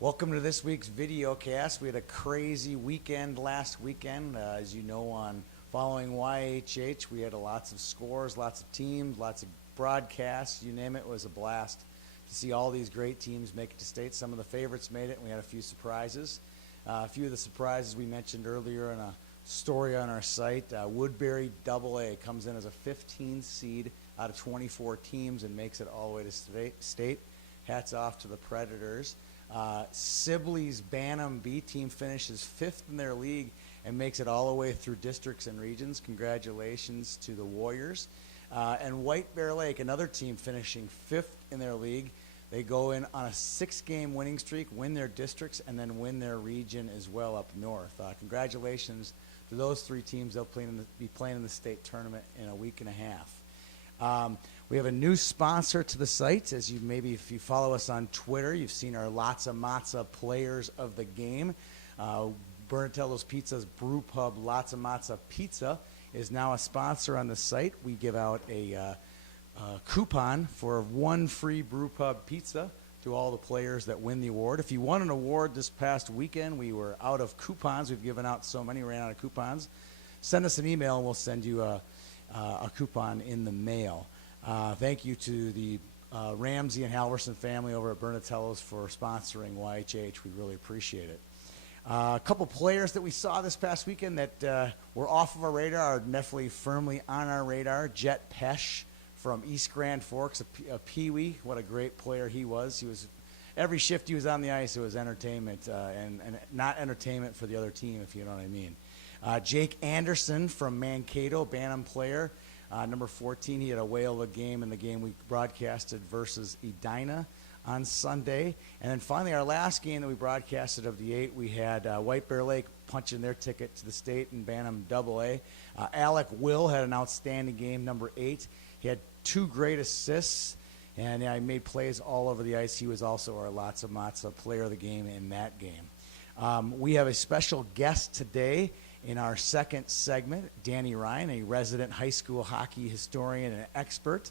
Welcome to this week's video cast. We had a crazy weekend last weekend. As you know, on following YHH, we had lots of scores, lots of teams, lots of broadcasts, you name it. It was a blast to see all these great teams make it to state. Some of the favorites made it, and we had a few surprises. A few of the surprises we mentioned earlier in a story on our site. Woodbury AA comes in as a 15 seed out of 24 teams and makes it all the way to state. Hats off to the Predators. Sibley's Bantam B team finishes 5th in their league and makes it all the way through districts and regions. Congratulations to the Warriors. And White Bear Lake, another team finishing 5th in their league. They go in on a 6-game winning streak, win their districts, and then win their region as well up north. Congratulations to those 3 teams. They'll be playing in the state tournament in a week and a half. We have a new sponsor to the site. As you maybe, if you follow us on Twitter, you've seen our Lots of Matza players of the game. Bernatello's Pizza's Brew Pub Lots of Matza Pizza is now a sponsor on the site. We give out a coupon for 1 free Brew Pub pizza to all the players that win the award. If you won an award this past weekend, we were out of coupons. We've given out so many, ran out of coupons. Send us an email and we'll send you a coupon in the mail. Thank you to the Ramsey and Halverson family over at Bernatello's for sponsoring YHH. We really appreciate it. A couple players that we saw this past weekend that were off of our radar are definitely firmly on our radar. Jet Pesh from East Grand Forks, a peewee. What a great player he was. Every shift he was on the ice, it was entertainment, and not entertainment for the other team, if you know what I mean. Jake Anderson from Mankato, Bantam player. Number 14, he had a whale of a game in the game we broadcasted versus Edina on Sunday. And then finally, our last game that we broadcasted of the 8, we had White Bear Lake punching their ticket to the state in Bantam AA. Alec Will had an outstanding game, number 8. He had 2 great assists, and he made plays all over the ice. He was also our Lots of Matza player of the game in that game. We have a special guest today. In our second segment, Danny Ryan, a resident high school hockey historian and expert.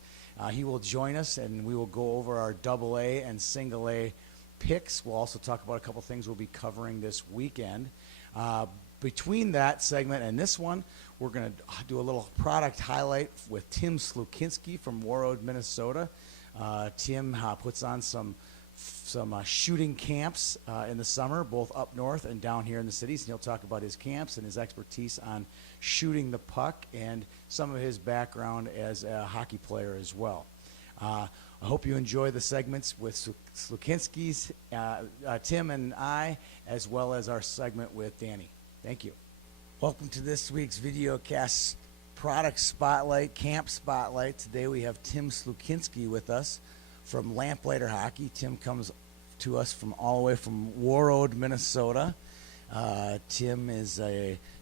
He will join us, and we will go over our AA and single A picks. We'll also talk about a couple things we'll be covering this weekend. Between that segment and this one, we're going to do a little product highlight with Tim Slukinski from Warroad, Minnesota. Tim puts on some shooting camps in the summer, both up north and down here in the cities. And he'll talk about his camps and his expertise on shooting the puck and some of his background as a hockey player as well. I hope you enjoy the segments with Slukinski's, Tim and I, as well as our segment with Danny. Thank you. Welcome to this week's video cast product spotlight, camp spotlight. Today we have Tim Slukinski with us from Lamplighter Hockey. Tim comes to us from all the way from Warroad, Minnesota. Tim is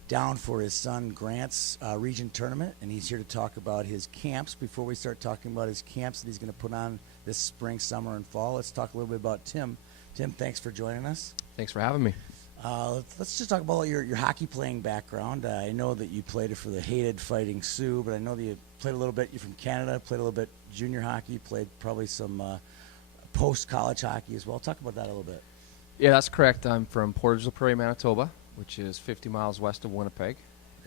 down for his son Grant's region tournament, and he's here to talk about his camps. Before we start talking about his camps that he's going to put on this spring, summer, and fall, let's talk a little bit about Tim. Tim, thanks for joining us. Thanks for having me. Let's just talk about your hockey playing background. I know that you played for the hated Fighting Sioux, but I know that you played a little bit. You're from Canada, played a little bit junior hockey, played probably some post-college hockey as well. Talk about that a little bit. Yeah, that's correct. I'm from Portage la Prairie, Manitoba, which is 50 miles west of Winnipeg.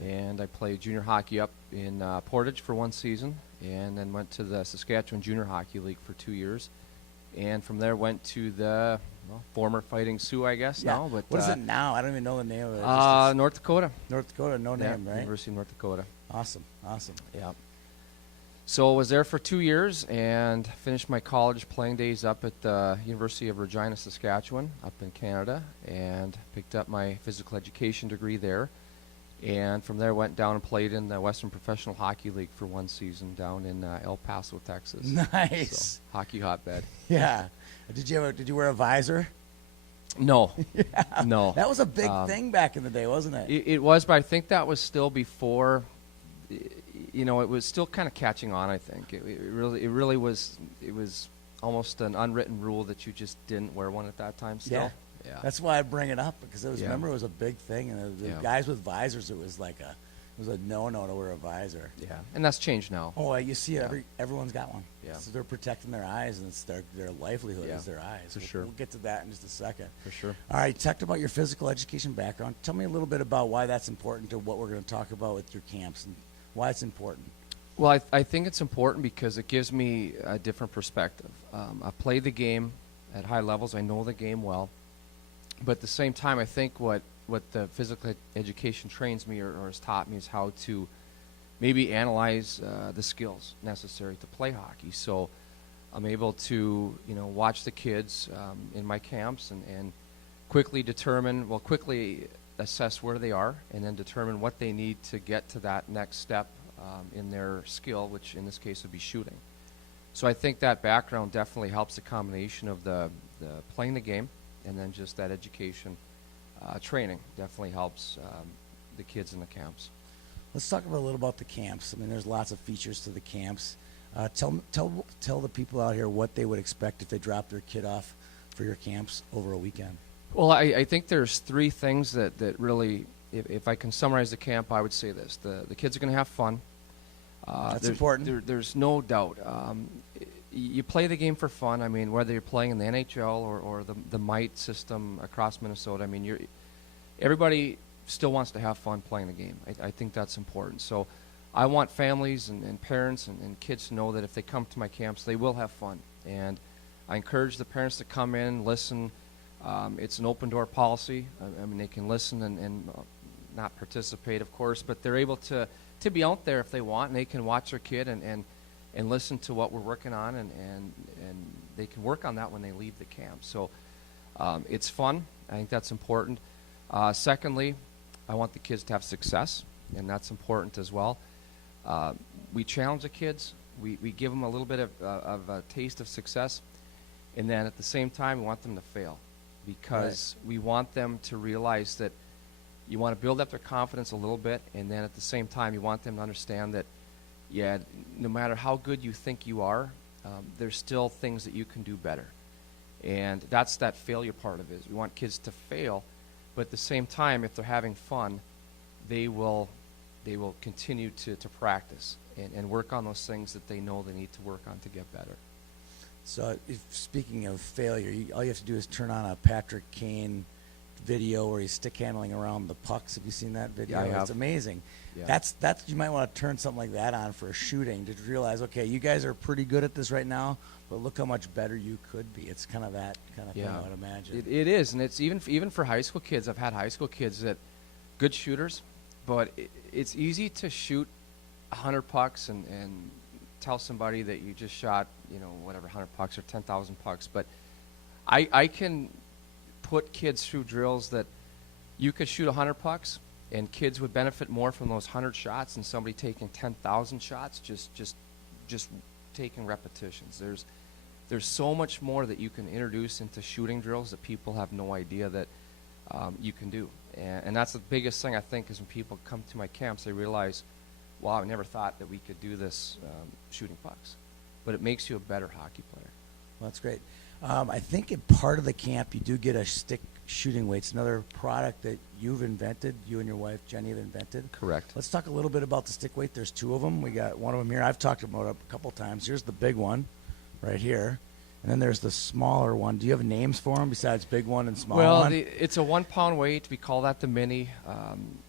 And I played junior hockey up in Portage for 1 season, and then went to the Saskatchewan Junior Hockey League for 2 years. And from there went to the former Fighting Sioux, I guess, yeah. now. But what is it now? I don't even know the name of it. North Dakota. North Dakota, no name, right? University of North Dakota. Awesome. Yeah. So I was there for 2 years and finished my college playing days up at the University of Regina, Saskatchewan, up in Canada, and picked up my physical education degree there. And from there went down and played in the Western Professional Hockey League for 1 season down in El Paso, Texas. Nice. So, hockey hotbed. Yeah. Did you wear a visor? No. Yeah. No. That was a big thing back in the day, wasn't it? It was, but I think that was still before. It was still kind of catching on. I think it really was. It was almost an unwritten rule that you just didn't wear one at that time. Still. Yeah. That's why I bring it up, because remember it was a big thing, and the guys with visors, it was like was a no-no to wear a visor. Yeah, and that's changed now. Oh, you see, Yeah. everyone's got one. Yeah. So they're protecting their eyes, and it's their livelihood Yeah, is their eyes. for sure. We'll get to that in just a second. For sure. All right, you talked about your physical education background. Tell me a little bit about why that's important to what we're going to talk about with your camps and why it's important. Well, I think it's important because it gives me a different perspective. I play the game at high levels. I know the game well. But at the same time, I think what the physical education trains me or has taught me is how to maybe analyze the skills necessary to play hockey. So I'm able to, watch the kids in my camps and quickly assess where they are and then determine what they need to get to that next step in their skill, which in this case would be shooting. So I think that background definitely helps the combination of the playing the game and then just that education training definitely helps the kids in the camps. Let's talk a little about the camps. I mean, there's lots of features to the camps. Tell the people out here what they would expect if they drop their kid off for your camps over a weekend. Well, I think there's three things that really, if I can summarize the camp, I would say this. The kids are going to have fun. That's important. There's no doubt. You play the game for fun. I mean, whether you're playing in the NHL or the MITE system across Minnesota, I mean, everybody still wants to have fun playing the game. I think that's important. So I want families and parents and kids to know that if they come to my camps, they will have fun. And I encourage the parents to come in, listen. It's an open door policy. I mean, they can listen and not participate, of course, but they're able to be out there if they want, and they can watch their kid and listen to what we're working on, and they can work on that when they leave the camp. So it's fun. I think that's important. Secondly, I want the kids to have success, and that's important as well. We challenge the kids. We give them a little bit of a taste of success, and then at the same time, we want them to fail because we want them to realize that you want to build up their confidence a little bit, and then at the same time, you want them to understand that, no matter how good you think you are, there's still things that you can do better. And that's that failure part of it. We want kids to fail, but at the same time, if they're having fun, they will continue to practice and work on those things that they know they need to work on to get better. So speaking of failure, all you have to do is turn on a Patrick Kane video where he's stick handling around the pucks. Have you seen that video? Yeah, I have. It's amazing. Yeah. That's you might want to turn something like that on for a shooting to realize, okay, you guys are pretty good at this right now, but look how much better you could be. It's kind of that kind of thing, I would imagine. It is, and it's even for high school kids. I've had high school kids that good shooters, but it's easy to shoot 100 pucks and tell somebody that you just shot, 100 pucks or 10,000 pucks. But I can put kids through drills that you could shoot 100 pucks, and kids would benefit more from those 100 shots than somebody taking 10,000 shots, just taking repetitions. There's so much more that you can introduce into shooting drills that people have no idea that you can do. And that's the biggest thing, I think, is when people come to my camps, they realize, wow, I never thought that we could do this shooting pucks. But it makes you a better hockey player. Well, that's great. I think in part of the camp you do get a stick shooting weight. It's another product that you've invented, you and your wife Jenny have invented. Correct. Let's talk a little bit about the stick weight. There's two of them. We got one of them here. I've talked about it a couple times. Here's the big one right here. And then there's the smaller one. Do you have names for them besides big one and small one? Well, it's a 1 pound weight. We call that the mini.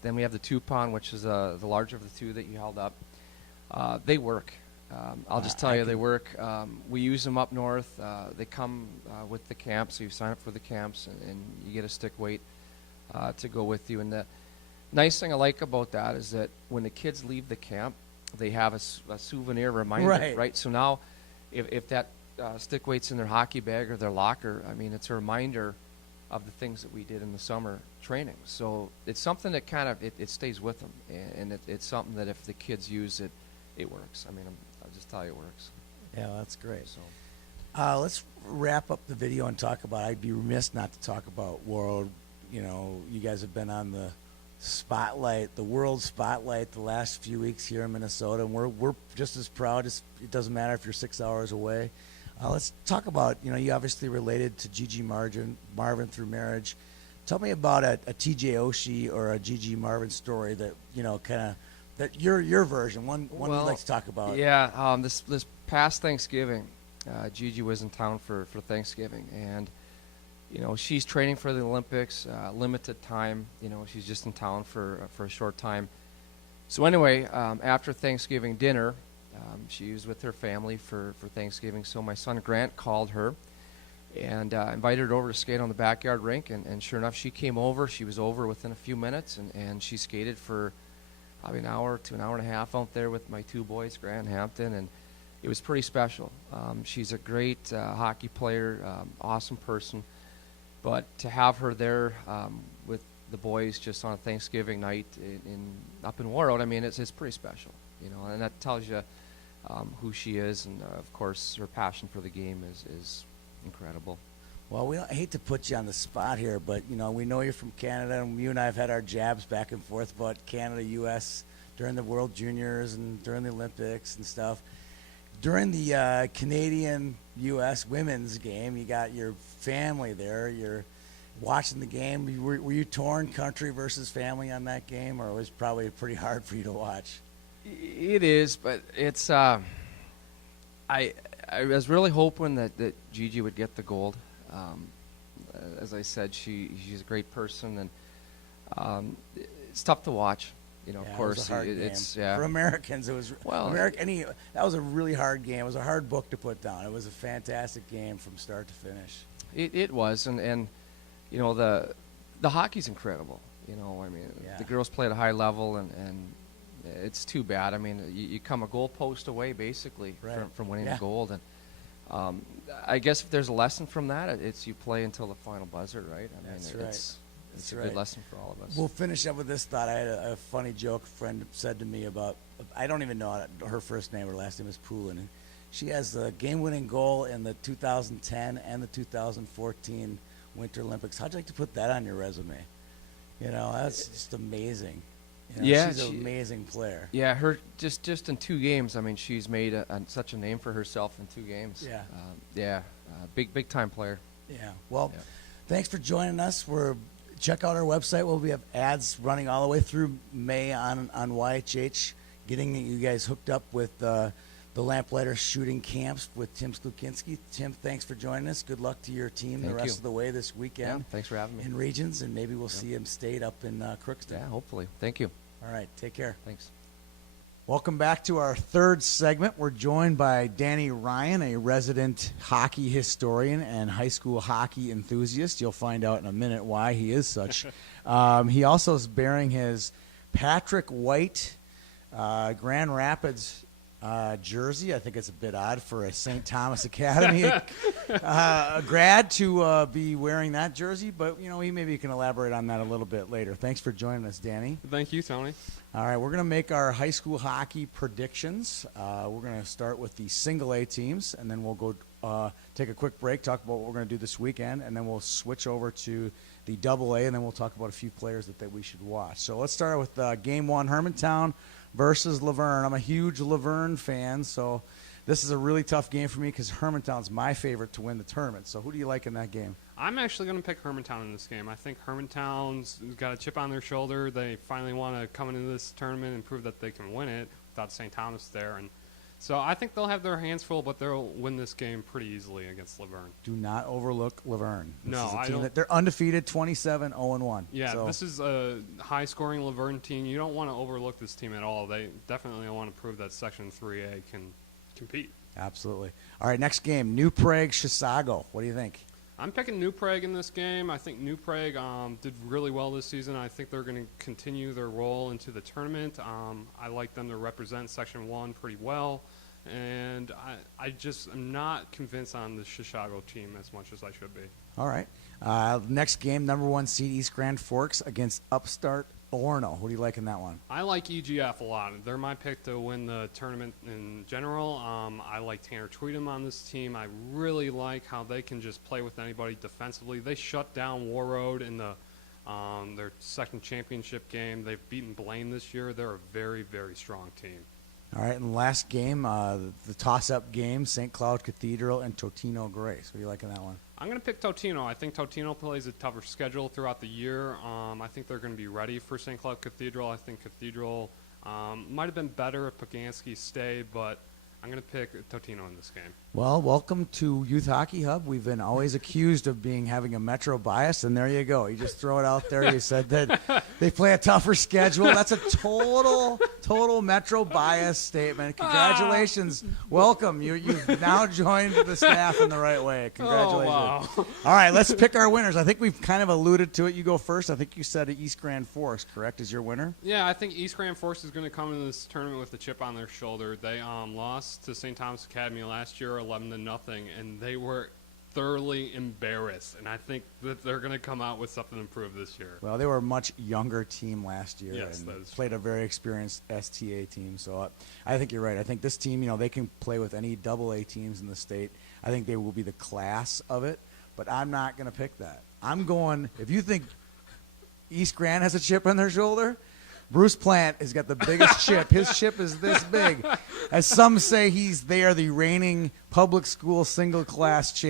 Then we have the 2 pound, which is the larger of the two that you held up. They work. I'll just tell you, they work. We use them up north. They come with the camps, so you sign up for the camps, and you get a stick weight to go with you. And the nice thing I like about that is that when the kids leave the camp, they have a souvenir reminder, right? So now, if that stick weight's in their hockey bag or their locker, I mean, it's a reminder of the things that we did in the summer training. So it's something that kind of, it stays with them, and it's something that if the kids use it, it works. I mean, I'll just tell you it works. Yeah, that's great. So, let's wrap up the video and talk about, I'd be remiss not to talk about world, you guys have been on the spotlight, the world spotlight the last few weeks here in Minnesota, and we're just as proud as, it doesn't matter if you're 6 hours away. Let's talk about, you obviously related to Gigi Marvin through marriage. Tell me about a TJ Oshie or a Gigi Marvin story that, kind of That your version, one you'd Well, like to talk about. Yeah, this past Thanksgiving, Gigi was in town for Thanksgiving, and she's training for the Olympics, limited time. She's just in town for a short time. So anyway, after Thanksgiving dinner, she was with her family for Thanksgiving. So my son Grant called her and invited her over to skate on the backyard rink, and sure enough, she came over. She was over within a few minutes, and she skated for probably an hour to an hour and a half out there with my two boys, Grant and Hampton, and it was pretty special. She's a great hockey player, awesome person, but to have her there with the boys just on a Thanksgiving night up in Warroad, I mean, it's pretty special, and that tells you who she is, and of course her passion for the game is incredible. Well, I hate to put you on the spot here, but we know you're from Canada, and you and I have had our jabs back and forth about Canada, U.S. during the World Juniors and during the Olympics and stuff. During the Canadian-U.S. women's game, you got your family there. You're watching the game. Were you torn, country versus family, on that game, or it was probably pretty hard for you to watch? It is, but it's. I was really hoping that Gigi would get the gold. As I said, she's a great person, and it's tough to watch. Of course, it was a hard game. For Americans, it was that was a really hard game. It was a hard book to put down. It was a fantastic game from start to finish. It was, and the hockey's incredible. The girls play at a high level, and it's too bad. I mean, you come a goal post away basically from winning the gold, and I guess if there's a lesson from that, it's you play until the final buzzer, right? I mean, it's a good lesson for all of us. We'll finish up with this thought. I had a funny joke a friend said to me about, I don't even know her first name or last name is Poulin, and she has the game-winning goal in the 2010 and the 2014 Winter Olympics. How'd you like to put that on your resume? That's just amazing. She's an amazing player. Yeah, her just in 2 games. I mean, she's made such a name for herself in 2 games. Big time player. Yeah. Well, thanks for joining us. Check out our website. We have ads running all the way through May on YHH, getting you guys hooked up with the Lamplighter shooting camps with Tim Sklukinski. Tim, thanks for joining us. Good luck to your team the rest of the way this weekend. Yeah, thanks for having me. In Regions, and maybe we'll see him state up in Crookston. Yeah, hopefully. Thank you. All right, take care. Thanks. Welcome back to our third segment. We're joined by Danny Ryan, a resident hockey historian and high school hockey enthusiast. You'll find out in a minute why he is such. He also is bearing his Patrick White Grand Rapids jersey. I think it's a bit odd for a St. Thomas Academy grad to be wearing that jersey, but maybe you can elaborate on that a little bit later. Thanks for joining us, Danny. Thank you, Tony. All right, we're going to make our high school hockey predictions. We're going to start with the single A teams, and then we'll go take a quick break, talk about what we're going to do this weekend, and then we'll switch over to the double A, and then we'll talk about a few players that we should watch. So let's start with Game 1, Hermantown versus Laverne. I'm a huge Laverne fan, so this is a really tough game for me because Hermantown's my favorite to win the tournament. So who do you like in that game? I'm actually going to pick Hermantown in this game. I think Hermantown's got a chip on their shoulder. They finally want to come into this tournament and prove that they can win it without St. Thomas there. And so I think they'll have their hands full, but they'll win this game pretty easily against Laverne. Do not overlook Laverne. I don't. They're undefeated, 27-0-1. Yeah, so. This is a high-scoring Laverne team. You don't want to overlook this team at all. They definitely want to prove that Section 3A can compete. Absolutely. All right, next game, New Prague, Chisago. What do you think? I'm picking New Prague in this game. I think New Prague did really well this season. I think they're going to continue their role into the tournament. I like them to represent Section 1 pretty well. And I just am not convinced on the Chisago team as much as I should be. All right. Next game, number 1 seed East Grand Forks against Upstart Orono. Who do you like in that one? I like EGF a lot. They're my pick to win the tournament in general. I like Tanner Tweedham on this team. I really like how they can just play with anybody defensively. They shut down Warroad in their second championship game. They've beaten Blaine this year. They're a very, very strong team. All right, and the last game, the toss-up game, St. Cloud Cathedral and Totino Grace. What do you like in that one? I'm going to pick Totino. I think Totino plays a tougher schedule throughout the year. I think they're going to be ready for St. Cloud Cathedral. I think Cathedral Might have been better if Poganski stayed, but I'm going to pick Totino in this game. Well, welcome to Youth Hockey Hub. We've been always accused of having a Metro bias, and there you go. You just throw it out there. You said that they play a tougher schedule. That's a total Metro bias statement. Congratulations. Welcome. You've now joined the staff in the right way. Congratulations. Oh, wow. All right, let's pick our winners. I think we've kind of alluded to it. You go first. I think you said East Grand Forest, correct, is your winner? Yeah, I think East Grand Force is going to come into this tournament with a chip on their shoulder. They lost to St. Thomas Academy last year, 11-0, and they were thoroughly embarrassed. And I think that they're going to come out with something improved this year. Well, they were a much younger team last year Yes, and that is played a very experienced STA team. So I think you're right. I think this team, they can play with any AA teams in the state. I think they will be the class of it, but I'm not going to pick that. I'm going, if you think East Grand has a chip on their shoulder, Bruce Plant has got the biggest chip. His chip is this big. As some say, they are the reigning public school single class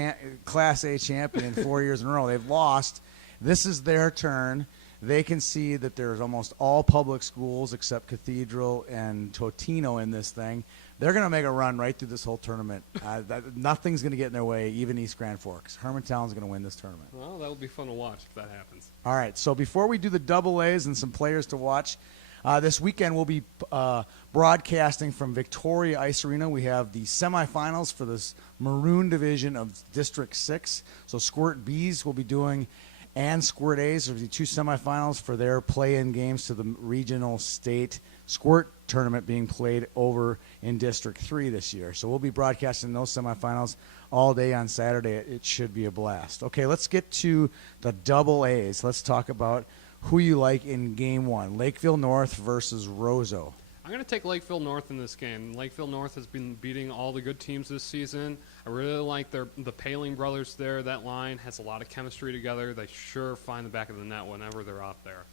Class A champion 4 years in a row. They've lost. This is their turn. They can see that there's almost all public schools except Cathedral and Totino in this thing. They're going to make a run right through this whole tournament. Nothing's going to get in their way, even East Grand Forks. Hermantown's going to win this tournament. Well, that will be fun to watch if that happens. All right, so before we do the double A's and some players to watch, this weekend we'll be broadcasting from Victoria Ice Arena. We have the semifinals for this Maroon Division of District 6. So Squirt B's will be doing, and Squirt A's. There'll be two semifinals for their play-in games to the regional state Squirt tournament being played over in District 3 this year. So we'll be broadcasting those semifinals all day on Saturday. It should be a blast. Okay, let's get to the double A's. Let's talk about who you like in Game 1, Lakeville North versus Roseau. I'm going to take Lakeville North in this game. Lakeville North has been beating all the good teams this season. I really like the Paling brothers there. That line has a lot of chemistry together. They sure find the back of the net whenever they're out there.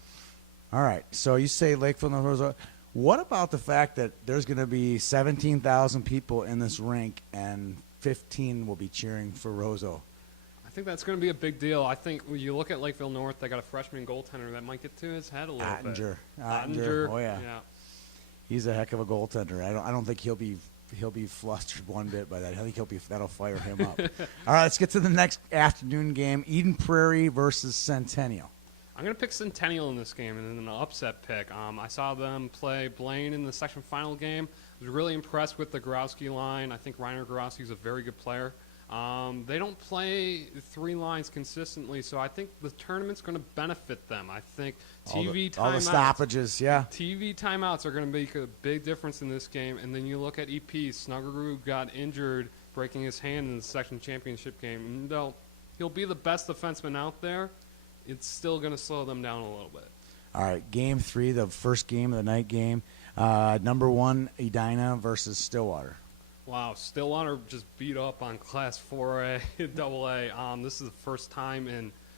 All right, so you say Lakeville North, Roseau. What about the fact that there's going to be 17,000 people in this rink and 15 will be cheering for Roseau? I think that's going to be a big deal. I think when you look at Lakeville North, they got a freshman goaltender that might get to his head a little bit. Ottinger. Oh, yeah. He's a heck of a goaltender. I don't think he'll be flustered one bit by that. I think that'll fire him up. All right, let's get to the next afternoon game, Eden Prairie versus Centennial. I'm going to pick Centennial in this game, and an upset pick. I saw them play Blaine in the section final game. I was really impressed with the Gorowski line. I think Reiner Gorowski is a very good player. They don't play three lines consistently, so I think the tournament's going to benefit them. I think all the stoppages, yeah. TV timeouts are going to make a big difference in this game. And then you look at EP. Snuggerud got injured breaking his hand in the section championship game. And though he'll be the best defenseman out there, it's still going to slow them down a little bit. All right, Game 3, the first game of the night game. Number 1, Edina versus Stillwater. Wow, Stillwater just beat up on Class 4A, AA. This is the first time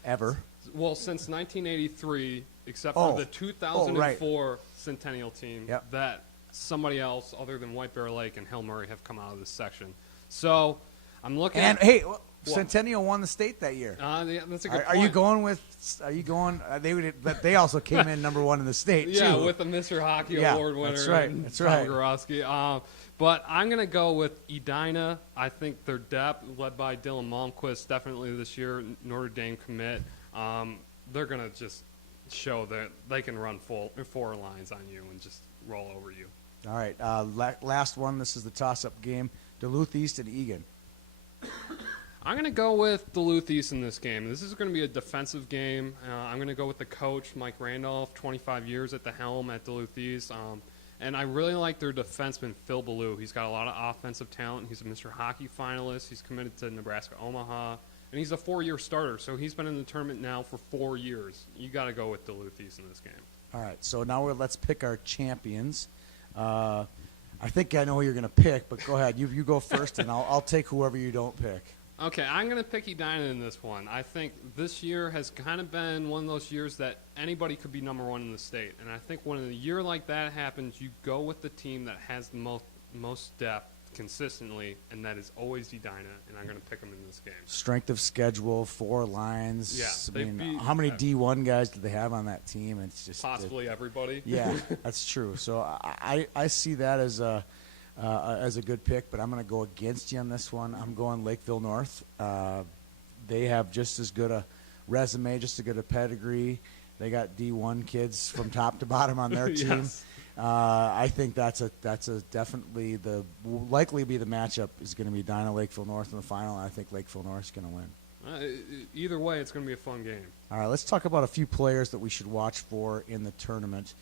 since 1983, except for the 2004 Centennial team, that somebody else other than White Bear Lake and Hill Murray have come out of this section. So I'm looking at... Hey, Centennial won the state that year. Yeah, that's a good point. Are you going? But they also came in number 1 in the state, too. Yeah, with the Mr. Hockey Award winner. That's right. That's right. Gorowski. But I'm going to go with Edina. I think their depth, led by Dylan Malmquist, definitely this year, Notre Dame commit. They're going to just show that they can run four lines on you and just roll over you. All right. Last one. This is the toss-up game. Duluth East and Egan. I'm going to go with Duluth East in this game. This is going to be a defensive game. I'm going to go with the coach, Mike Randolph, 25 years at the helm at Duluth East. And I really like their defenseman, Phil Ballou. He's got a lot of offensive talent. He's a Mr. Hockey finalist. He's committed to Nebraska Omaha. And he's a 4-year starter, so he's been in the tournament now for 4 years. You got to go with Duluth East in this game. All right, so now let's pick our champions. I think I know who you're going to pick, but go ahead. You go first, and I'll take whoever you don't pick. Okay, I'm going to pick Edina in this one. I think this year has kind of been one of those years that anybody could be number 1 in the state. And I think when a year like that happens, you go with the team that has the most depth consistently, and that is always Edina, and I'm going to pick them in this game. Strength of schedule, 4 lines. Yeah, I they mean, beat- how many D1 guys do they have on that team? It's just Possibly everybody. yeah, that's true. So I see that as a good pick, but I'm going to go against you on this one. I'm going Lakeville North. They have just as good a resume, just as good a pedigree. They got D1 kids from top to bottom on their team. Yes. I think that's a definitely likely be the matchup is going to be Edina Lakeville North in the final. And I think Lakeville North is going to win. Either way, it's going to be a fun game. All right, let's talk about a few players that we should watch for in the tournament.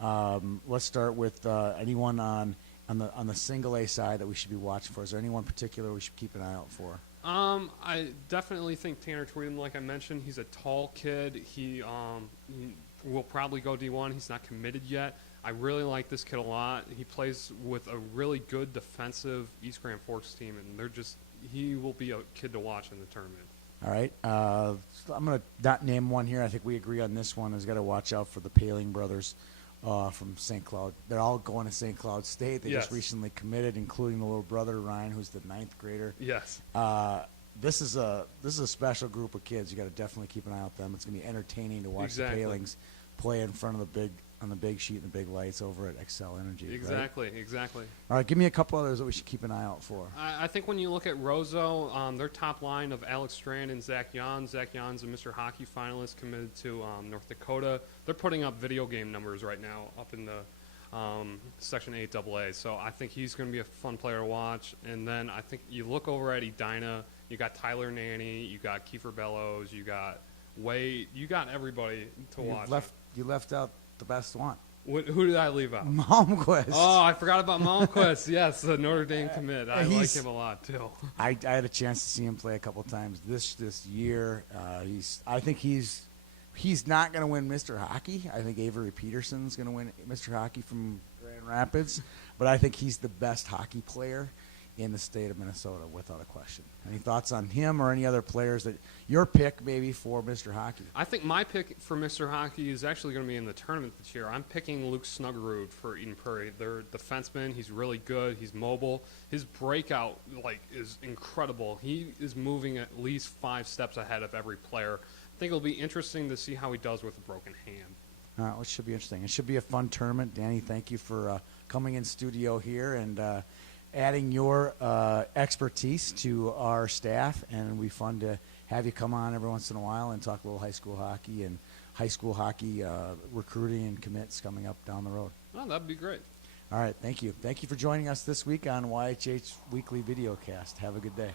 Let's start with anyone on the single A side that we should be watching for. Is there anyone particular we should keep an eye out for? I definitely think Tanner Tweedum, like I mentioned, he's a tall kid. He will probably go D1. He's not committed yet. I really like this kid a lot. He plays with a really good defensive East Grand Forks team, and he will be a kid to watch in the tournament. All right. I'm going to not name one here. I think we agree on this one. Has got to watch out for the Paling brothers from St. Cloud. They're all going to St. Cloud State. They just recently committed, including the little brother Ryan, who's the 9th grader. Yes. This is a special group of kids. You got to definitely keep an eye out them. It's going to be entertaining to watch Exactly. the Palings play in front of the big sheet and the big lights over at Excel Energy. Exactly. Right? Exactly. All right, give me a couple others that we should keep an eye out for. I think when you look at Roseau, their top line of Alex Strand and Zach Yon. Zach Yon's a Mr. Hockey finalist committed to North Dakota. They're putting up video game numbers right now up in the Section 8 AA. So I think he's going to be a fun player to watch. And then I think you look over at Edina, you got Tyler Nanny, you got Kiefer Bellows, you got Wade, you got everybody to watch. You left out the best one. Who did I leave out? Malmquist. Oh, I forgot about Malmquist. Yes, the Notre Dame commit. I like him a lot too. I had a chance to see him play a couple times this year. I think he's not going to win Mr. Hockey. I think Avery Peterson's going to win Mr. Hockey from Grand Rapids, but I think he's the best hockey player in the state of Minnesota, without a question. Any thoughts on him or any other players that your pick maybe for Mr. Hockey? I think my pick for Mr. Hockey is actually going to be in the tournament this year. I'm picking Luke Snuggerud for Eden Prairie. They're defenseman. He's really good. He's mobile. His breakout is incredible. He is moving at least 5 steps ahead of every player. I think it'll be interesting to see how he does with a broken hand. It should be interesting. It should be a fun tournament. Danny, thank you for coming in studio here and adding your expertise to our staff, and it'll be fun to have you come on every once in a while and talk a little high school hockey and high school hockey recruiting and commits coming up down the road. Oh, that'd be great. All right, thank you. Thank you for joining us this week on YHH Weekly Videocast. Have a good day.